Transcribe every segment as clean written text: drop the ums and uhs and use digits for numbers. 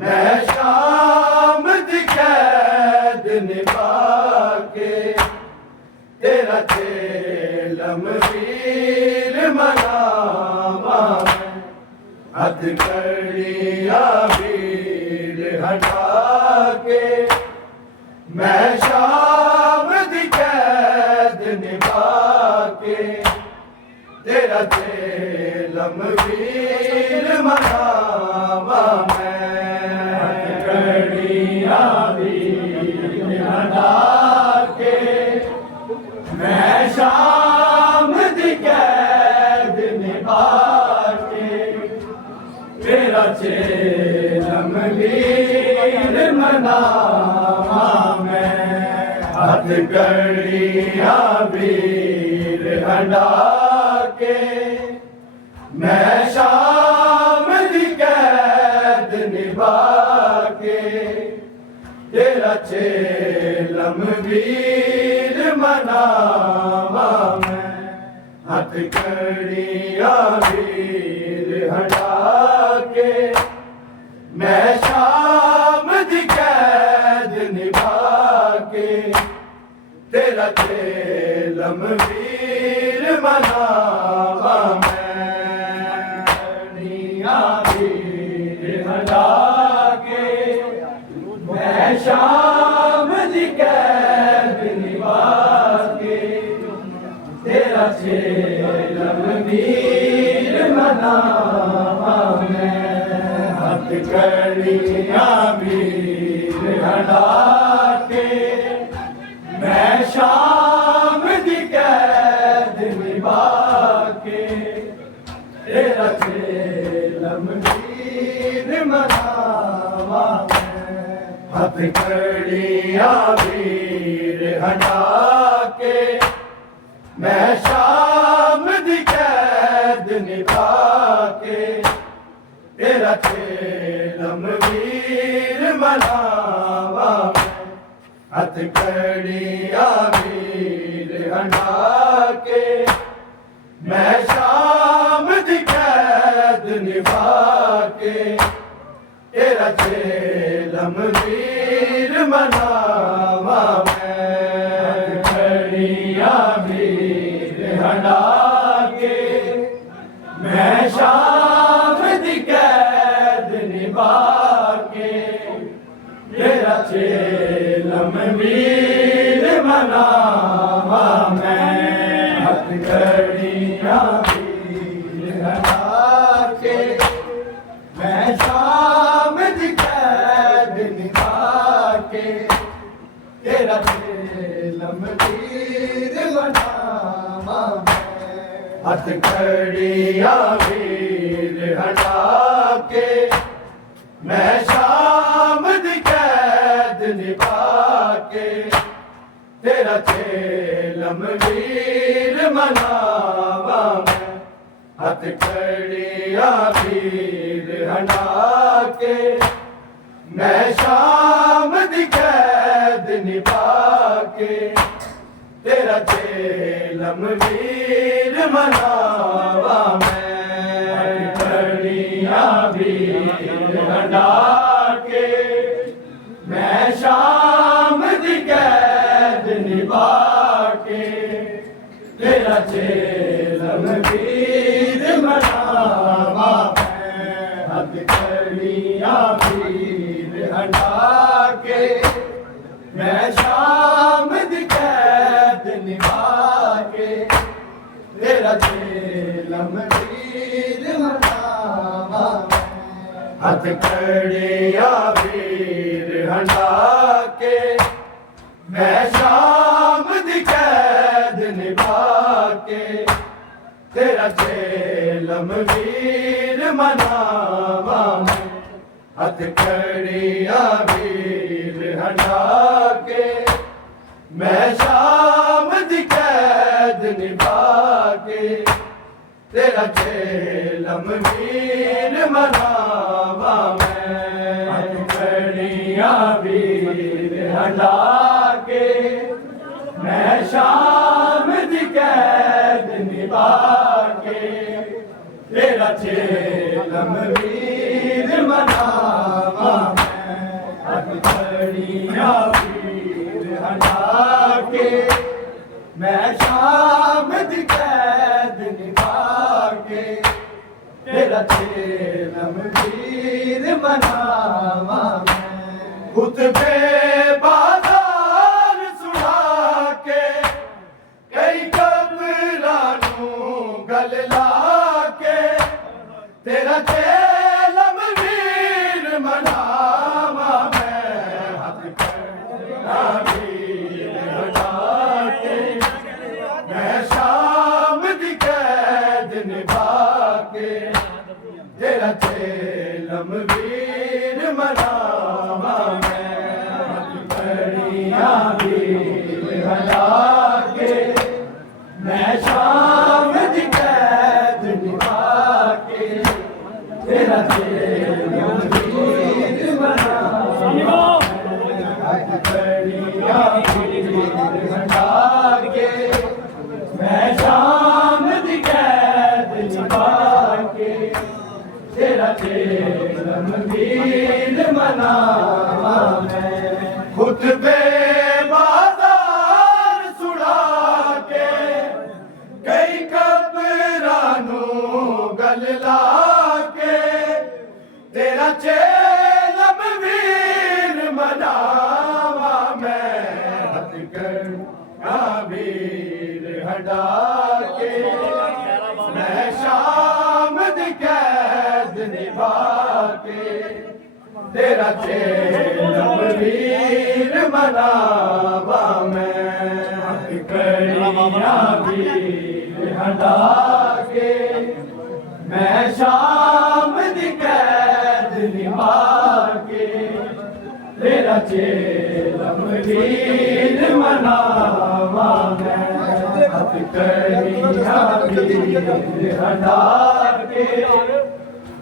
मैं शाम दी कैद निभा के तेरा चेलम वीर मनावा हथकड़िया वीर हटा के मैं शाम दी कैद निभा के तेरा चेलम वीर मनावा हथकड़िया वीर हटा के मैं शाम दी कैद निभा के तेरा चेलम वीर मनावा मैं हथकड़िया वीर हटा के मैं शाम दी कैद निभा के तेरा चेलम वीर मनावा मैं हथकड़िया वीर हटा के मैं शाम दी कैद निभा के तेरा चेलम वीर मनावा मैं वीर हटा के मैं शाम दी कैद निभा के तेरा चेलम वीर मनावा मैं हथकड़िया वीर हटा के मैं शाम दी कैद निभा के तेरा चेलम वीर मनावा मैं हथकड़ियां वीर हटा के मैं शाम दी कैद निभा के तेरा चेलम वीर मनावा हथकड़ियां वीर हटा के मैं शाम दी कैद निभा के तेरा चेलम वीर मनावा मैं हथकड़ियां वीर हटा के मैं शाम दी कैद निभा के तेरा चेलम वीर मनावा मैं हथकड़ियां वीर हटा के मैं शाम दी कैद निभा के तेरा चेलम वीर मनावा हथकड़ियां वीर हटा के मैं शाम दी कैद निभा के तेरा चेलम वीर मनावा मैं हथकड़ियां वीर हटा के मैं शाम दी कैद निभा के तेरा चेलम वीर मनावा मैं हथकड़ियां वीर हटा के मैं शाम दी कैद निभा के तेरा चेलम वीर मनावा मैं हथकड़ियां वीर हटा के मैं शाम दी कैद निभा के तेरा चेलम वीर मनावा हथकड़ियां वीर हटा के मैं शाम दी कैद निभा के तेरा चेलम वीर मनावा मैं हथकड़ियां वीर हटा के मैं शाम दी कैद निभा के तेरा चेलम वीर मनावा मैं हथकड़ियां वीर हटा के मैं शाम दी कैद निभा के तेरा चेलम वीर मनावा मैं हथकड़ियां वीर हटा के मैं शाम दी कैद निभा के तेरा चेलम वीर मनावा मैं खुतबे बाजार सुना के कई कब्रां नूं गल ला के तेरा चेलम वीर मनावा मैं हथकड़ियां वीर हटा के मैं शाम दी कैद निभा के तेरा चेलम वीर मनावा मैं हथकड़ियां वीर हटा के मैं शाम दी कैद निभा के तेरा चेलम वीर मनावा हथकड़ियां वीर हटा के मैं शाम दी कैद निभा के तेरा चेलम वीर मनावा मैं खुतबे बाजार सुना के कई कब्रां नूं गल ला के तेरा चेलम वीर मनावा मैं हथकड़ियां वीर हटा के मैं शाम दी कैद निभा के तेरा चेलम वीर मनावा मैं हथकड़ियां वीर हटा के मैं शाम दी कैद निभा के तेरा चेलम वीर मनावा मैं हथकड़ियां वीर हटा के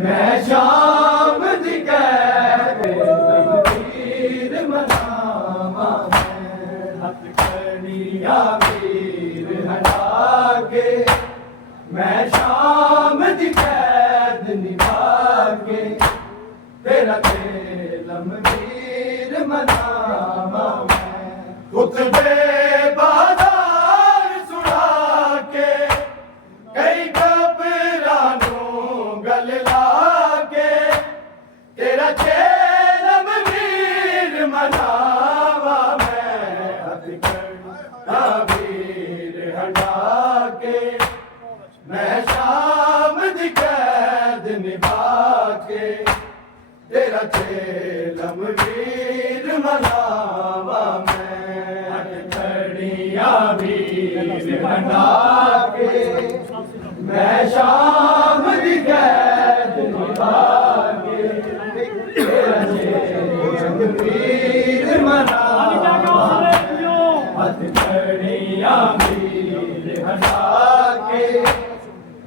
मैं शाम दी चेलम वीर मनावा मैं हथकड़ियां वीर हटा के मैं शाम दी कैद निभा के तेरा चेलम वीर मनावा मैं खुतबे बाजार सुना के कई घबरानों गल ला के तेरा चेलम वीर मनावा मैं हथकड़ियां वीर हटा के मैं शाम दी कैद निभा के तेरा चेलम वीर मनावा मैं हथकड़ियां वीर हटा के मैं शाम दी कैद निभा के तेरा चेलम वीर मनावा हथकड़ियां वीर हटा के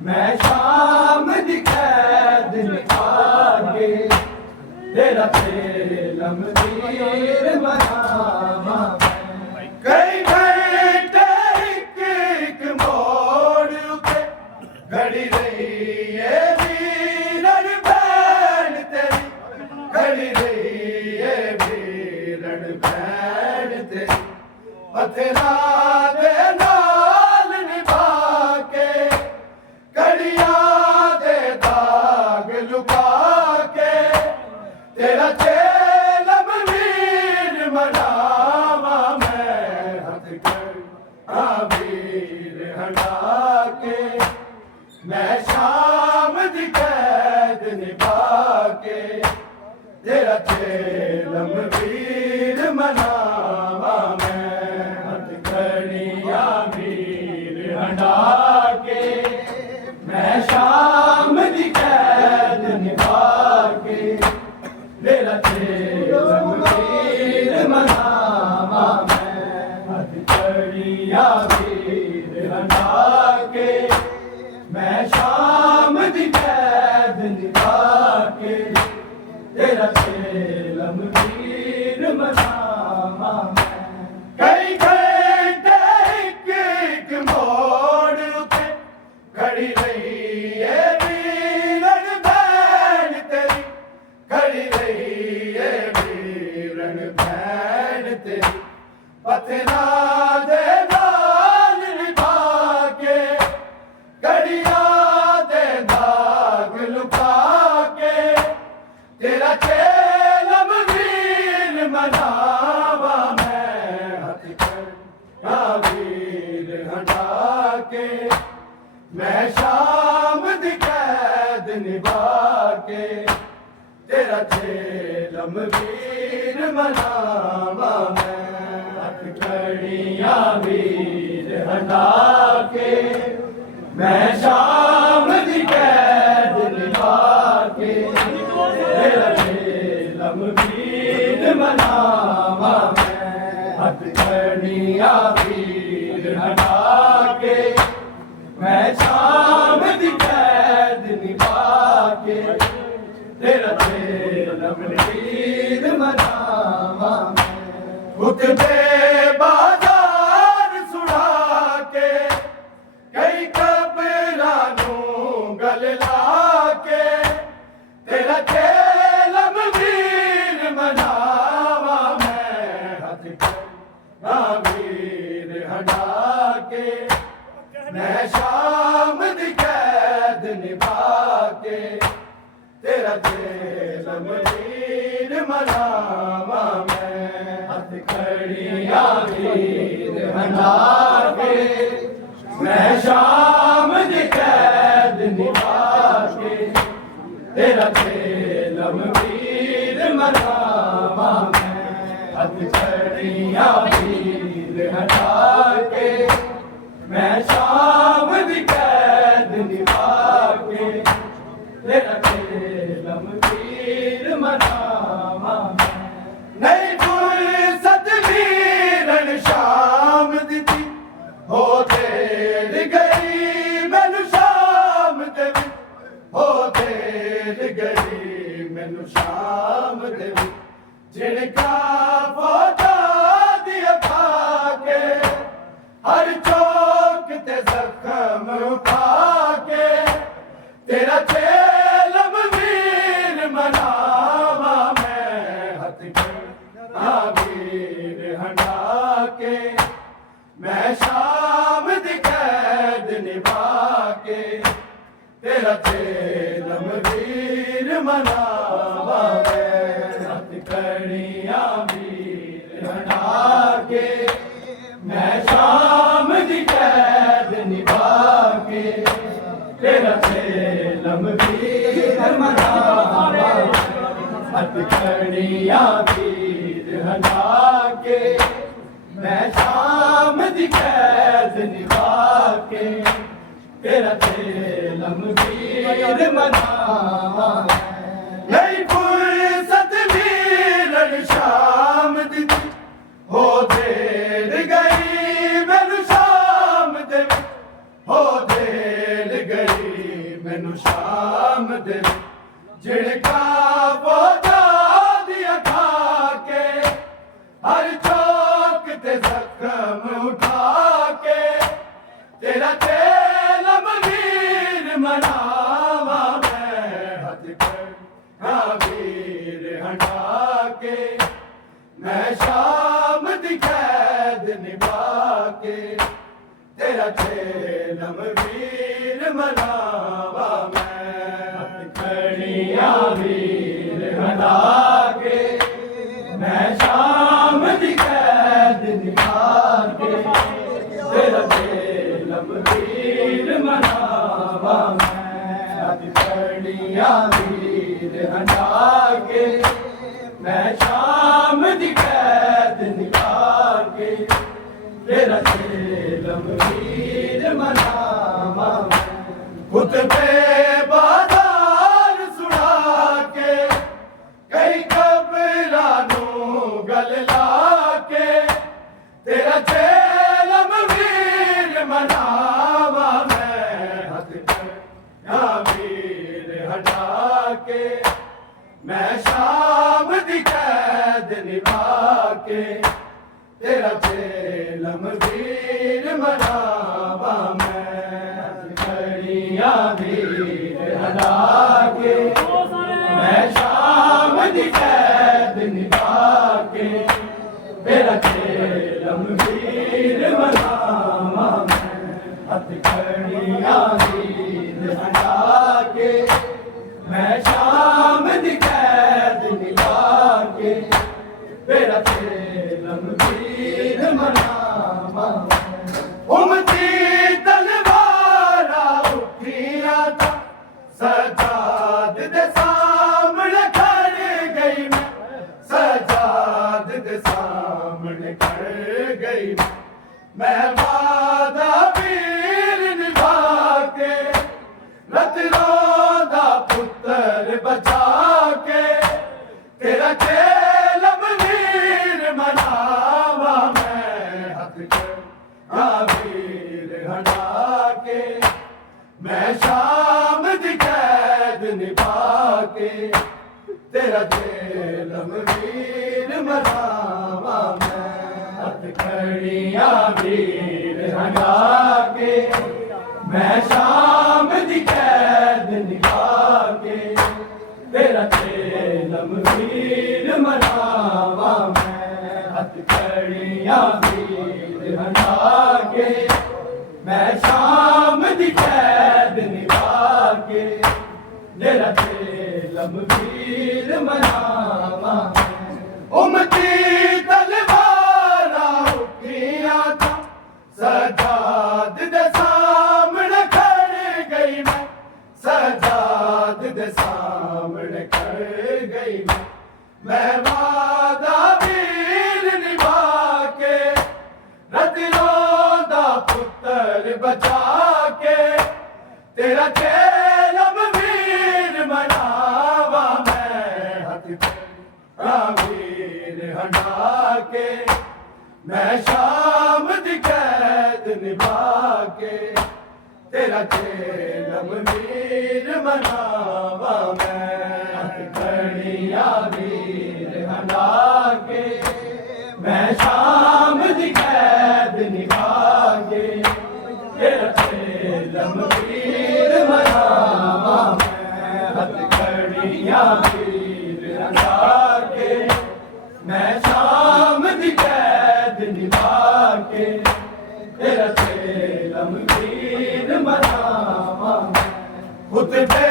मैं शाम दी कैद निभा के तेरा चेलम वीर मनावा मैं कई घंटे एक मोड़ उते घड़ी रही है वीरन भैन तेरी घड़ी रही है वीरन भैन तेरी पत्थरा दे नाल निभा के कड़िया दे दाग लुका के तेरा चेलम वीर मनावा मैं हथकड़ियां वीर हटा के मैं शाम दी कैद निभा के तेरा चेलम वीर मनावा मैं हथकड़ियां वीर हटा के मैं शाम दी कैद निभा के तेरा चेलम वीर मनावा मैं हथकड़ियां वीर हटा के मैं शाम दी कैद निभा के तेरा चेलम वीर मनावा मैं कई घंटे एक मोड़ उते खड़ी रही है वीरन भैन तेरी खड़ी रही है वीरन भैन तेरी पत्थरा दे नाल निभा के कड़िया दे दाग लुका के तेरा चेलम वीर मनावा मैं हथकड़ियां वीर हटा के मैं शाम दी कैद निभा के तेरा चेलम वीर मनावा मैं हथकड़ियां वीर हटा के मैं शाम दी कैद निभा के तेरा चेलम वीर मनावा मैं हथकड़ियां वीर हटा के मैं शाम दी कैद निभा के तेरा चेलम वीर मनावा मैं खुतबे बाजार सुना के कई घबरानों गल ला के तेरा चेलम वीर मनावा मैं हथकड़ियां वीर हटा के मैं शाम दी कैद निभा के तेरा चेलम वीर मनावा मैं हथकड़ियां वीर हटा के मैं शाम दी कैद निभा के तेरा चेलम वीर मनावा मैं हथकड़ियां वीर हटा के मैं शाम दी कैद निभा के तेरा चेलम वीर मनावा मैं नहीं जिनका फौजा दिया खाके हर चौक ते जख्म उठा के तेरा चेलम वीर मनावा मैं हथकड़ियां वीर हंडा के मैं शाम दी कैद निभा के तेरा चेलम वीर मनावा मैं हथकड़ियां वीर हंडा के मैं शाम दी कैद निभा के तेरा चेलम वीर मनावा हथकड़ियां वीर हंडा के मैं शाम दी कैद निभा के तेरा चेलम वीर मनावा नहीं फुर्सत वीरन शाम दी हो देर गई मैनू शाम दे हो देर गई मैनू शाम दे जिनका फौजा दिया खाके हर चौक ते जख्म उठा के तेरा चेलम वीर मनावा मैं हथकड़ियां वीर हंडा के मैं शाम दी कैद निभा के तेरा चेलम वीर मनावा मैं हथकड़ियां वीर हंडा के मैं शाम दी कैद निभा के तेरा चेलम वीर मनावा मैं हथकड़ियां वीर हंडा के मैं शाम दी कैद निभा के तेरा चेलम वीर मनावा खुद पे बाजार सुना के कई कबरानू गल ला के तेरा चेलम वीर मनावा मैं हथकड़ियां वीर हंडा के मैं शाम दी कैद निभा के तेरा चेलम वीर मनावा मैं हथकड़ियां वीर हंडा के मैं शाम दी कैद निभा के तेरा चेलम वीर मनावा मैं हथकड़ियां वीर हंडा के मैं शाम दी कैद निभा के तेरा चेलम वीर मनावा उमती तलवारा उठिया था सजाद दे सामने खड़ गई मैं सजाद दे सामने खड़ गई मैं वादा वीर निभा के रतनों दा पुत्र बचा के तेरा चेलम वीर मनावा मैं हथकड़ियां वीर हंडा के मैं शाम दी कैद निभा के तेरा चेलम वीर मनावा मैं हथकड़ियां वीर हंडा के मैं शाम दी कैद निभा के तेरा चेलम वीर मनावा मैं हथकड़ियां वीर हंडा के मैं शाम दी कैद निभा के तेरा चेलम वीर मनावा उमती तलवारा उठिया था सजाद दे सामने खड़ गई मैं सजाद दे सामने खड़ गई मैं वादा वीर निभा के रतनों दा पुत्र बचा के तेरा चेलम वीर मनावा मैं हथकड़ियां वीर हंडा के मैं शाम दी कैद निभा के तेरा चेलम वीर मनावा मैं हथकड़ियां वीर हंडा के मैं शाम दी कैद निभा के तेरा चेलम वीर मनावा मैं हथकड़ियां वीर रंगा के मैं शाम दी कैद निभा के तेरा चेलम वीर मनावा खुतबे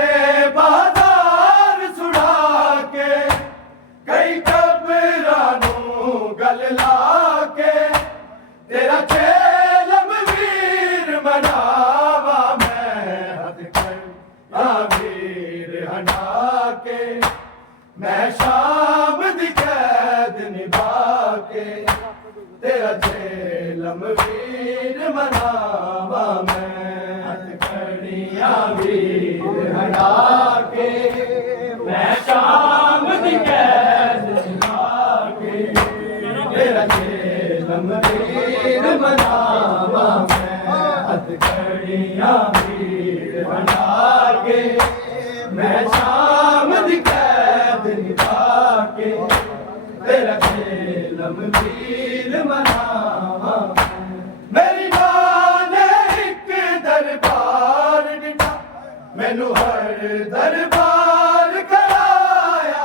बाजार सुना के कई कबरानू गल ला के तेरा चेलम वीर मनावा मैं हथकड़ियां वीर हटा के मैं शाम दी कैद निभा के तेरा चेलम वीर मनावा मैं हथकड़ियां वीर हटा के मैं शाम दी कैद निभा के तेरा चेलम वीर मनावा मैं हथकड़ियां वीर हटा के मैं शाम दी कैद निभा के तेरा चेलम वीर मनावा मेरी मां ने एक दरबार दिता मैनू हर दरबार कराया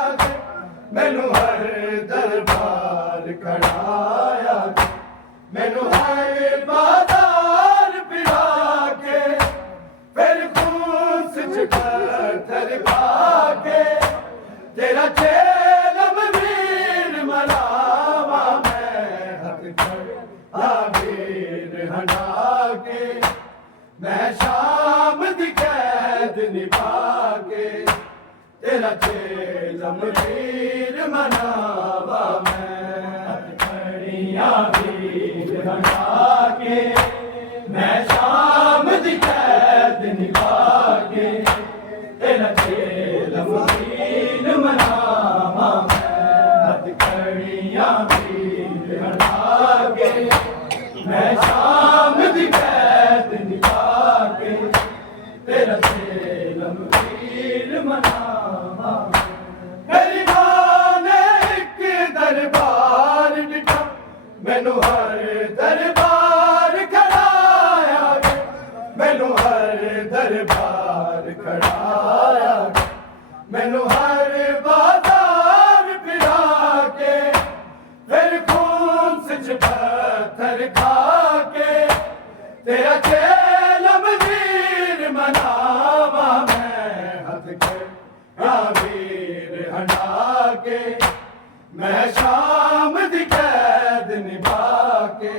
मैनू हर दरबार कराया मैनू हर बाजार पिला के फिर खून से पत्थर पा के तेरा चेलम वीर मनावा मैं हथकड़ियां वीर हटा के मैं शाम दी कैद निभा के तेरा चेलम वीर मनावा मैं हथकड़ियां वीर हटा के मैं शाम दी कैद निभा के तेरा चेलम वीर मनावा मैं हथकड़ियां वीर हटा के मैं शाम दी कैद निभा के तेरा चेलम वीर मनावा मेरी मां ने एक दरबार दिता मैनू हर दरबार खड़ाया मैनू हर दरबार खड़ाया मैनू हर बाजार पिला के फिर खून से पत्थर खा के तेरा चेलम वीर मनावा मैं हथकड़ियां वीर हटा के मैं शाम दी कैद निभा के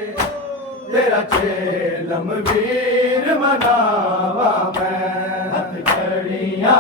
तेरा चेलम वीर मनावा मैं हथकड़ियां